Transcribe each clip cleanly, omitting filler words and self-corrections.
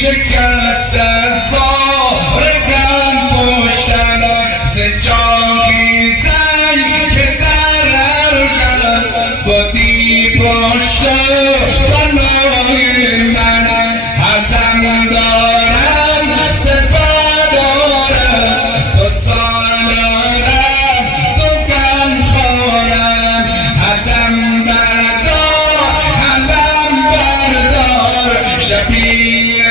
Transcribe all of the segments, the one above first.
شکست از بارگم پشتم ز جامی زن که در ارگم بودی پشت بنای من هردم دارم سپا دارم تو سالارم تو کم خورم هردم بردار هردم بردار شبیه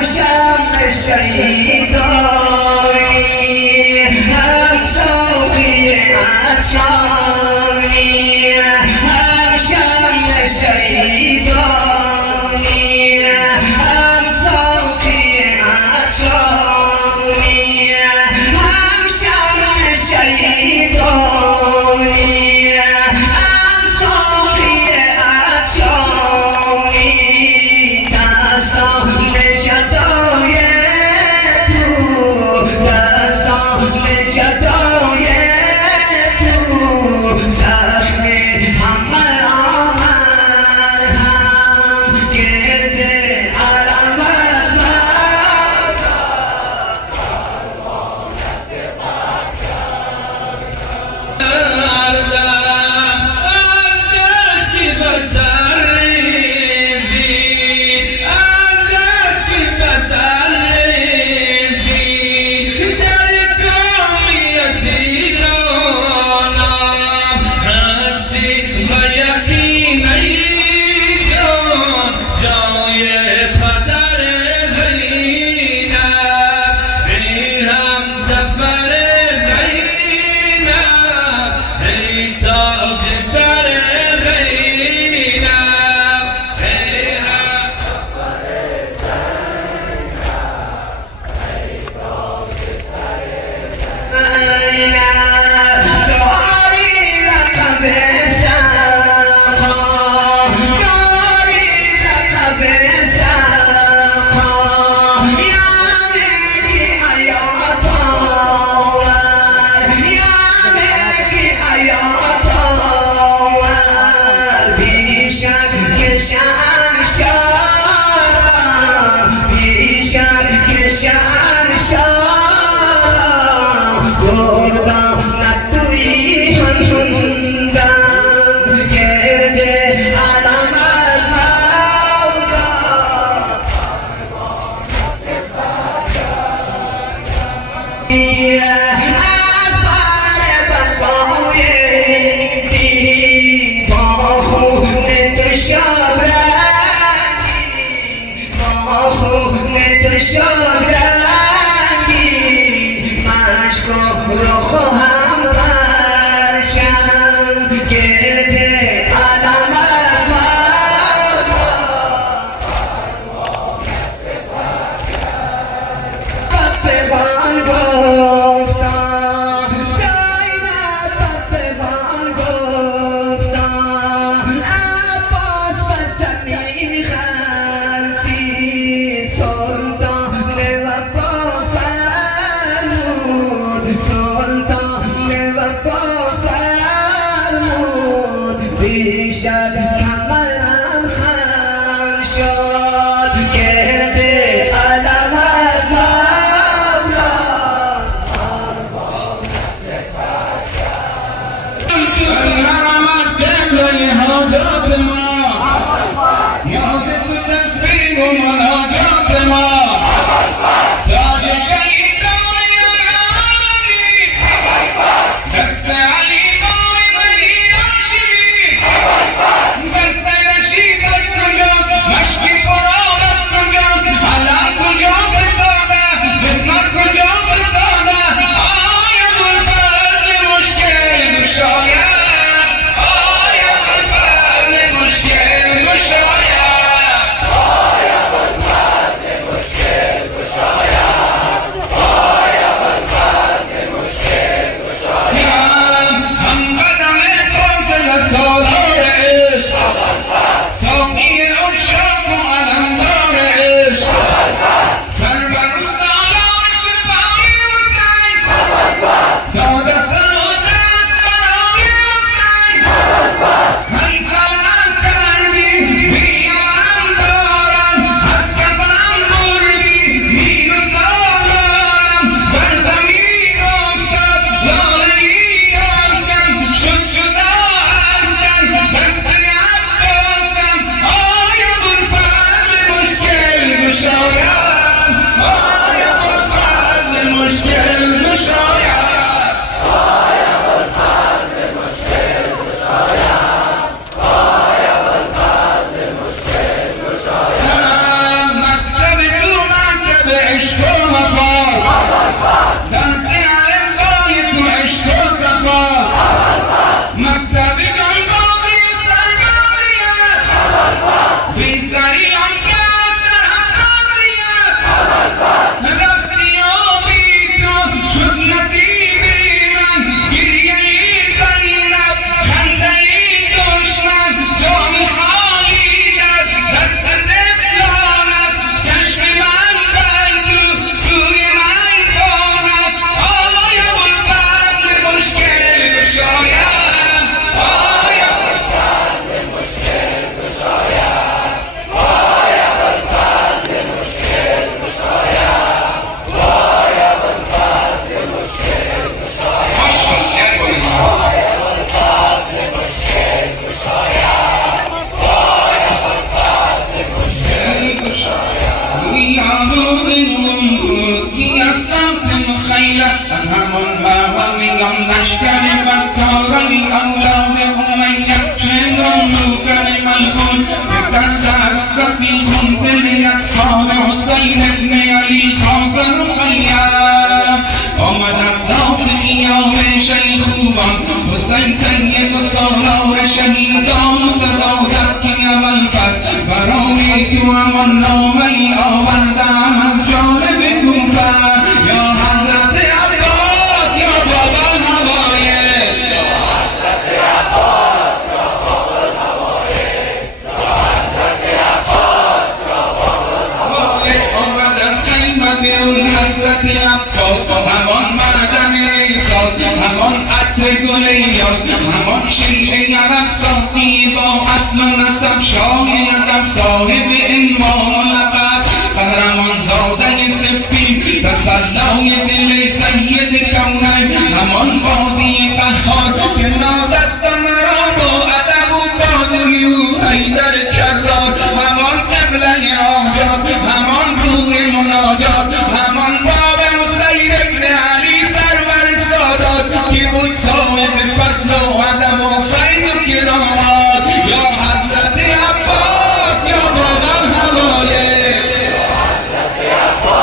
هم شمع شهیدانی هم صافی عطشانی هم شمع شهیدانی هم صافی عطشانی هم شمع شهیدانی هم صافی عطشانی شد رنگی مشک و رخ و هم پرچم گرد علمت بابان گفتم زینب بابان گفتم عباس بزمین خندید سلطان وفا فرمود سلطان وفا فرمود بیش از کمرم خم شد گرد علمت مولا الحرمت قبله حاجات ما یاد تو تسبیح و مناجات ما تاج شهیدان عالمی دست علی بای بنی هاشمی دست رشید از کجاست مشکی فرامت کجاست علم کجا فتاده جسمت کجا فتاده آیا ابوالفضل مشکل گشاید آیا ابوالفضل مشکل گشاید هم قدم قافل سالار عشق ساقی عشاق و علمدار عشق سر بر و سالار سپاه حسین داد سر و دست برای حسین من فلک کردی بی علم دارم از کفم بردی میر و سالارم بر زمین افتاد لاله نیاستم شد جدا هستم دست عباسم آیا ابوالفضل مشکل گشاید آیا ابوالفضل مشکل گشاید مکتب تو مکتب عشق و وفاست درس علمبای تو عشق و صفاست مکتب جانبازی و سربازی است بیزاری آنکه از سرافرازی است رفتی و بی تو شد نصیبی من گریه ای زینب خنده ای دشمن جام خالی در دست طفلان است چشم من بر تو سوی میدان است آیا ابوالفضل مشکل گشاید آیا ابوالفضل مشکل گشاید آیا ابوالفضل مشکل گشاید آیا ابوالفضل مشکل از همان مولیان لشکر مکارانی اولاد امیه شمران نوکر ملعون که در دست بسی خون دل اطفال حسین ابن علی خازن رقیه آمدن لاف قیام شیخوبان حسین سید و سالار شهیدان و صدا زد که ابوالفضل برای تو همان نامه ای آوردم از جانب کوفه یا حضرت عباس یا باب الحوایج یا حضرت عباس یا باب الحوایج یا حضرت عباس یا باب الحوایج آمد از خیمه بیرون حضرت عباس همان معدن احساس همان عطر گل الیاس همان شیشه عرب صافی با اصل و نسب شاه ادب صاحب عنوان و لقب قهرمان زاده صفین تسلای دل سید کونین همان بازی قهار که نازد و مرا با ادب و بازوی او حیدر کرار همان قبله حاجات همان روح مناجات همان باب حسین ابن علی سرور سادات که بود صاحب فضل و ادب و فیض و کرامات یا حضرت عباس یا باب الحوایج یا حضرت عباس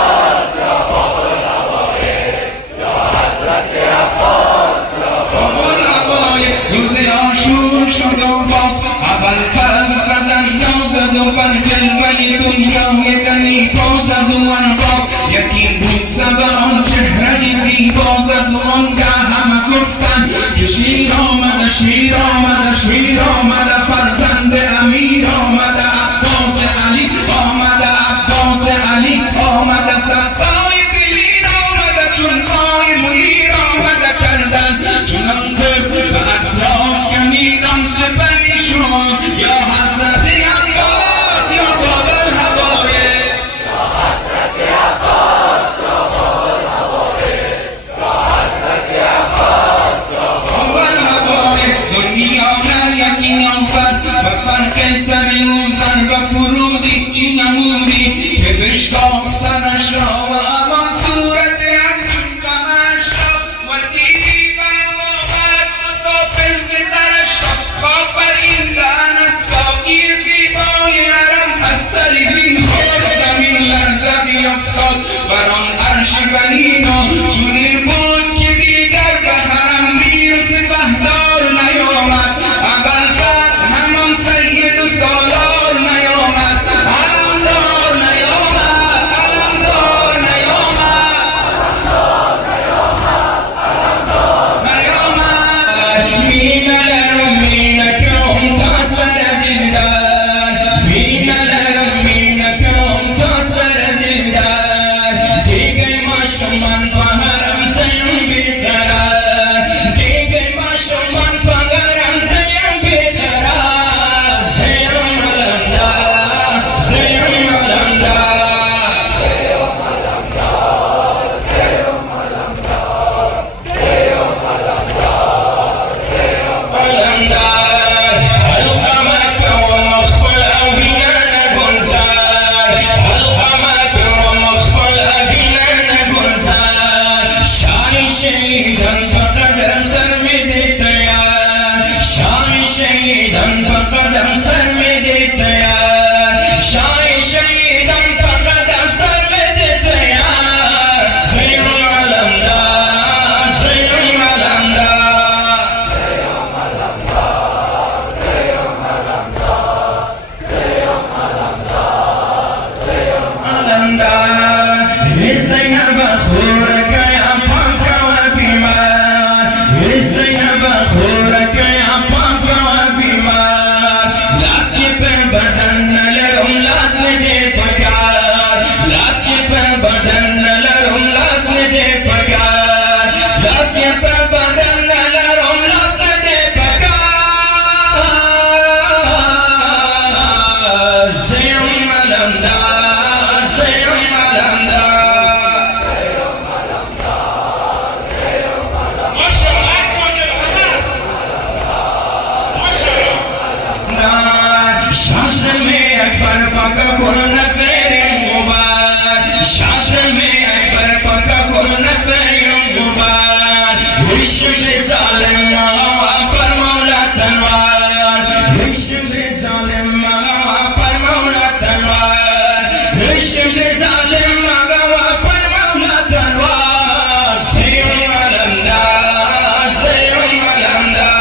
ابوالفضل بدن نازد و بر جلوه دنیای دنی بازد و انباب یکی بود سبع آن چهره زیبا زد و آنگه همه گفتن که شیر آمده شیر آمده شیر آمده فرزند امیر آمده عباس علی آمده عباس علی آمده سبزای دلیر آمده چون پای منیر آمده کردن چنان به اطراف کمیدان سپریشون یا حضرت عباس یا باب الهوایه یا حضرت عباس یا باب الهوایه یا حضرت عباس یا باب الهوایه دنیا نه یکی آمد و فرق سر و زن و فرودی چی نمودی که بشکاف سرش را و امان صورت همچون قمرش را و دیدی و آمد مطابل به درش را خواب بر این لعن ساقی زیبای حرم از سر زین خود زمین لرزه بیفتاد بر آن عرش بنینا چنین بود که دیگر به حرم میر سپهدار نیامد ابوالفضل همان سید و سالار نیامد علمدار نیامد علمدار نیامد نیامد مینلرم تا سر دلدار مینلرم تا سر دلدار دیگه ما شمان فهرم زیم بیترار دیگه ما شمان فهرم زیم بیترار زیم علمدار زیم علمدار علمدار القمك ومخبل أبينا نقلزار القمك ومخبل أبينا نقلزار شاي شهيدا بقدم سرمدي تيار شاي شهيدا بقدم سرمدي تيار شاي شهيدا بقدم سرمدي تيار زين علمدار زين علمدار علمدار زینب خورک یا پاک و بیمار زینب خورک یا پاک و بیمار لاسی پر بدن نلرم لاس نجی فکار لاسی پر بدن نلرم لاس نجی فکار لاسی پر بدن نلرم لاس نجی فکار زیم علمدار زیم علمدار शास्त्र में अकबर पका कुरन पेरे मुबार शास्त्र में अकबर पका कुरन पेरे मुबार विश्व से जालिम मवा पर मौला तलवार विश्व से जालिम मवा पर मौला तलवार विश्व से जालिम मवा पर मौला तलवार सैयद अलमदार सैयद अलमदार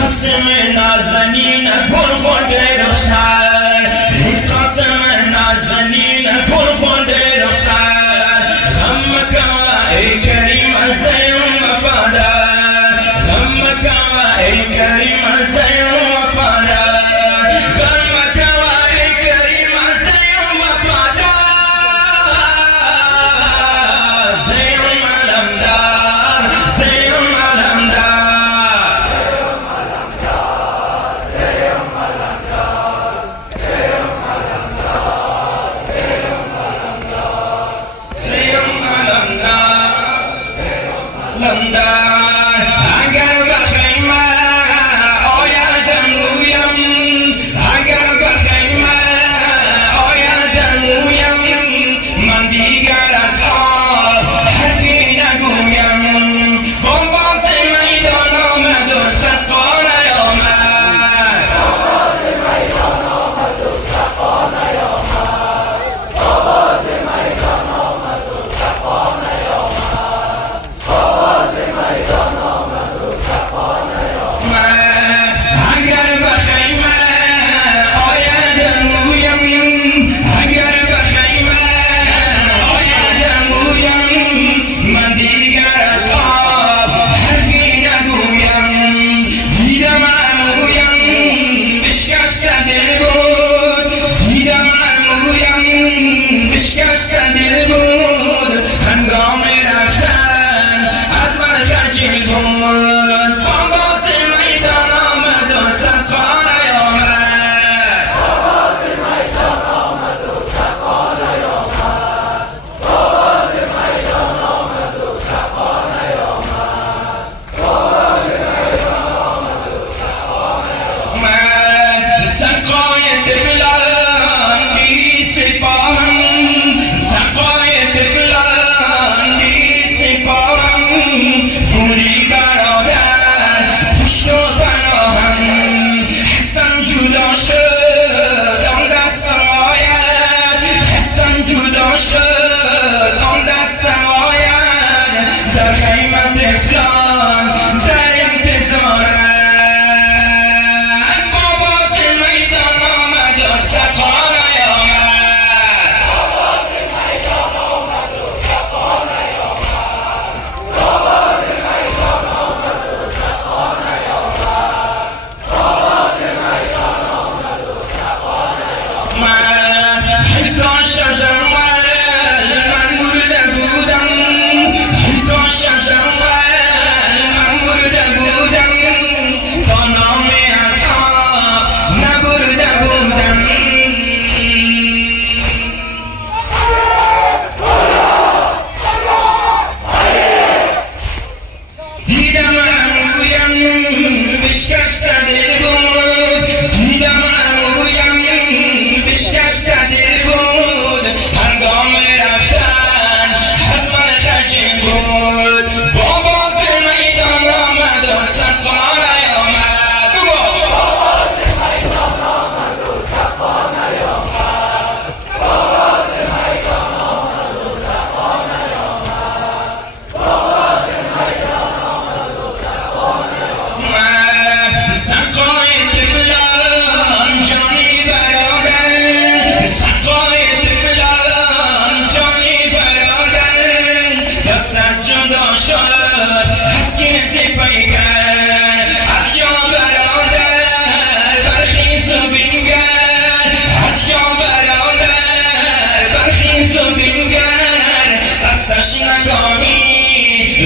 قسم نازنین گل خود رخسار قسم نازنین گل خود رخسار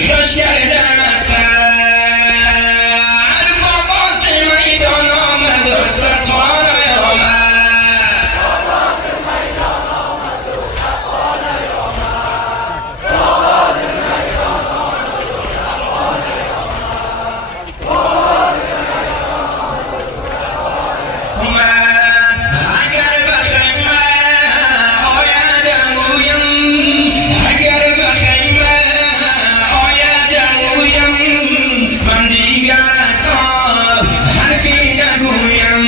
لشکر در اثر با باز میدان آمد و سفاره آمد اگر بخیمه آیدم اویم اگر بخیمه آیدم اویم من دیگر از خواب حرفی نگویم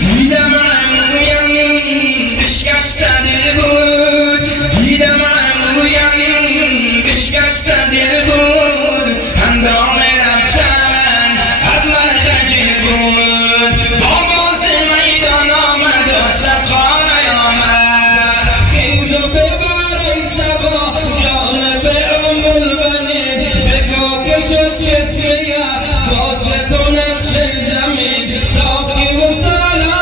دیدم عمویم بشکسته دل بود دیدم عمویم بشکسته دل بود هنگام رفتن از من خجل بود با باز میدان آمد و سرخانه آمد خیز و ببر ای صبا جانب ام البنین بگو که شد جسمیه باز تو نقش زمین صافی و سلام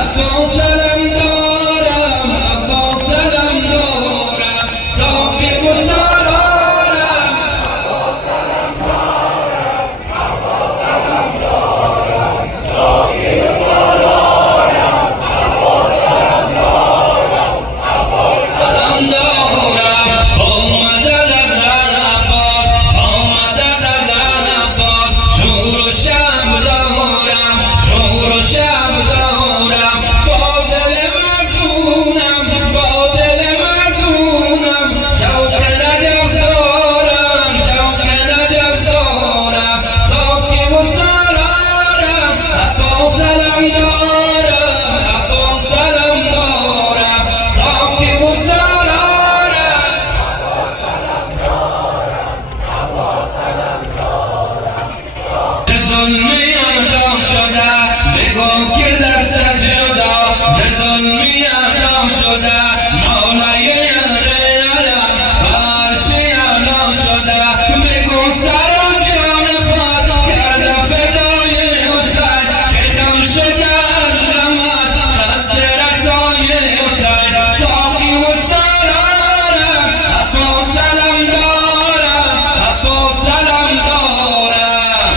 ابا سلام دارم ابا سلام دارم صافی و سلام سلام دارم آمدد از عباس آمدد از عباس شور و شب دارم شور و شب دارم با دل مجنونم با دل مجنونم شوق نجف دارم شوق نجف دارم صافی و سرارم ابا سلام دارم ابا سلام دارم صافی و سرارم به ظلمی اعدام شده بگو که دستش جدا به ظلمی اعدام شده مولای یارم عرشی اعلان شده بگو سر و جان خود کرده فدای حسین که خم شده از غمش قد رسای حسین صافی و سرارم ابا سلام دارم ابا سلام دارم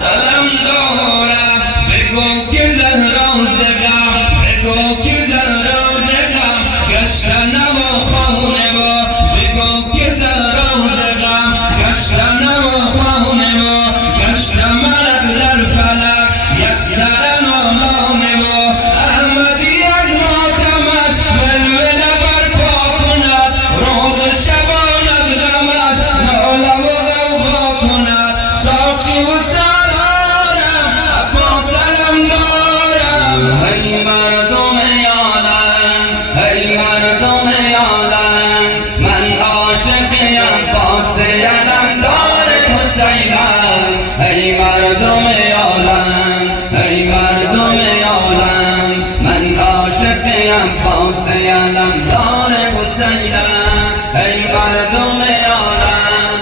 سلام دارم بگو که زهرا زغم بگو که زهرا زغم گشتن و خانه با بگو که زهرا زغم گشتن و خانه با گشتن ملک در فلک یک سرن و نامه با احمدی از ماتمش ولوله برپا کند روز شبان از غمش ناله و غوغا کند صافی و سرارم ابا سلام دارم ای مردم عالم ای مردم عالم من عاشقیم باس علمدار حسینم ای مردم عالم ای مردم عالم من عاشقیم باس علمدار حسینم ای مردم عالم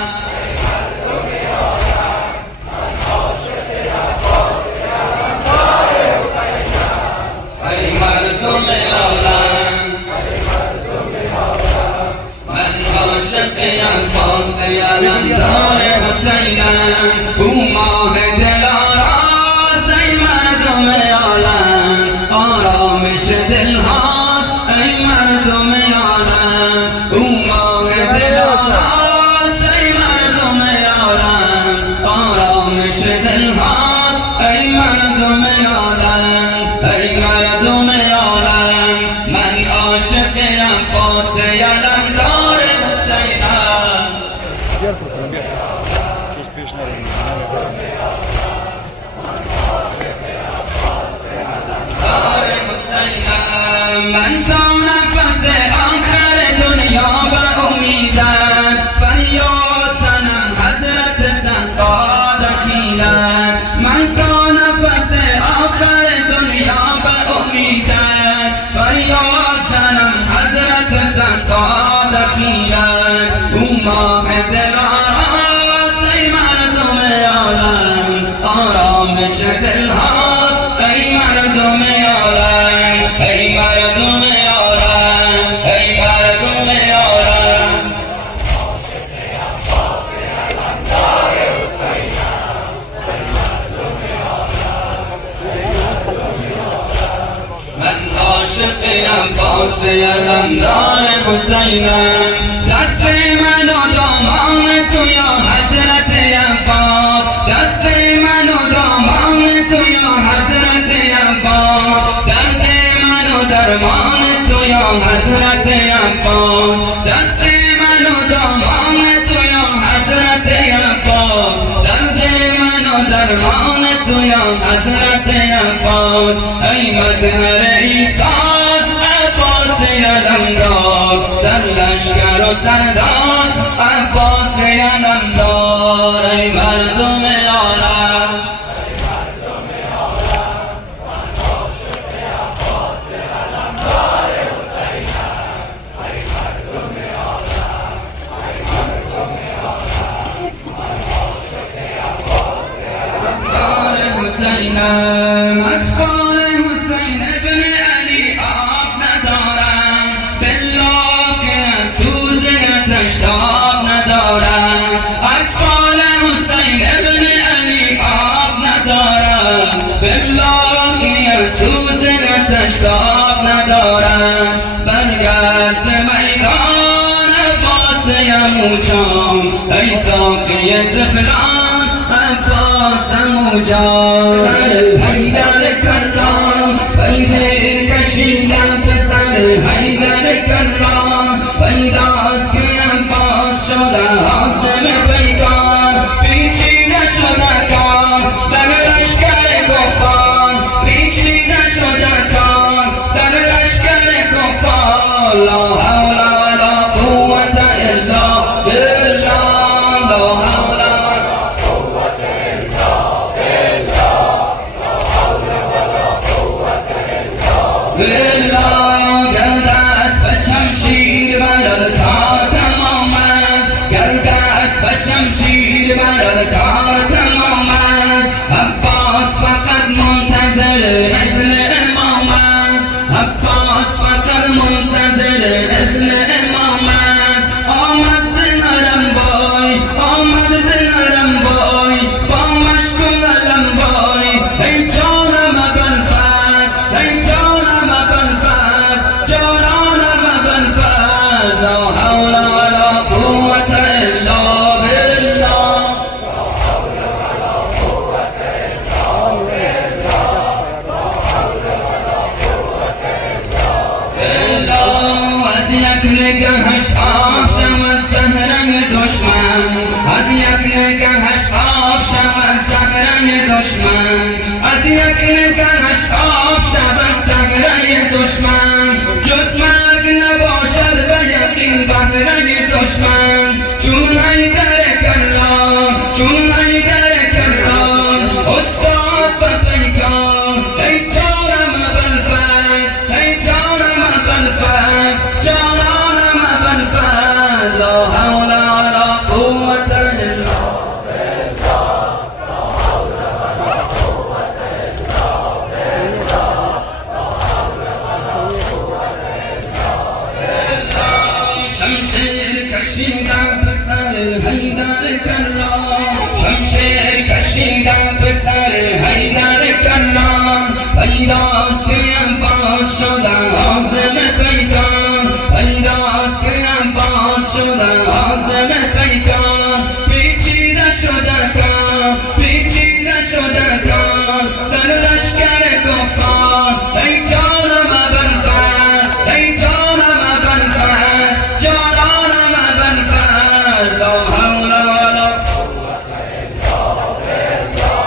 ای مردم عالم من عاشقیم باس علمدار حسینم او ماه دلاراست ای مردم عالم آرامش دل هاست ای مردم عالم او ماه دلاراست ای مردم عالم آرامش دل هاست ای مردم عالم ای مردم عالم من عاشقیم باس علمدار حسینم من تا نفس آخر دنیا به امیدم فریاد زنم حضرت سنگا دخیلم من تا نفس آخر دنیا به امیدم فریاد زنم حضرت سنگا دخیلم او ماه دلاراست ای مردم عالم آرامش دل هاست ای مردم عالم ای مردم عالم عباس علمدار حسینم دست من و دامان تو یا حضرت عباس دست من و دامان تو یا حضرت عباس درد من و درمان تو یا حضرت عباس دست من و دامان تو یا حضرت عباس درد من و درمان تو یا حضرت عباس ای مظهر ایثار عباس علمدار سر لشکر و سردار عباس علمدار ای مردم عالم حسینم اطفال حسین ابن علی آب ندارم بالله که از سوز آتش تاب ندارم اطفال حسین ابن علی آب ندارم بالله که از سوز آتش تاب ندارم برگرد ز میدان عباس یموجان ای ساقی طفلان عباس موجان سر حیدر کرام پیده کشیدم پسر حیدر کرام پیداست که عباس شده حاسم پیکان پیچیده شده کان در لشکر کفار پیچیده شده کان در لشکر کفار لا حول ولا قوة الا بالله لا حول بالله گرد است به شمشیر برد کار تمام است گرد است به شمشیر برد کار تمام است عباس فقط منتظر اذن امام است عباس فقط منتظر اذن امام است آمد زنرم بای آمد زنرم بای با مشک و علم بای ای جانم ابوالفضل ای جانم ابوالفضل جانم ابوالفضل لا حول ولا قوة الا بالله از یک نگهش آب شود زهره دشمن از یک نگهش آب شود زهره دشمن از یک نگهش آب شود زهره دشمن جز مرگ نباشد به یقین بهره دشمن چون حیدر کرام چون حیدر کرام استاد به پیکان ای جانم ابوالفضل ای جانم ابوالفضل جانم ابوالفضل لا حول ولا قوة الا شمشیر کشیدم پسر حیدر کرام شمشیر کشیدم پسر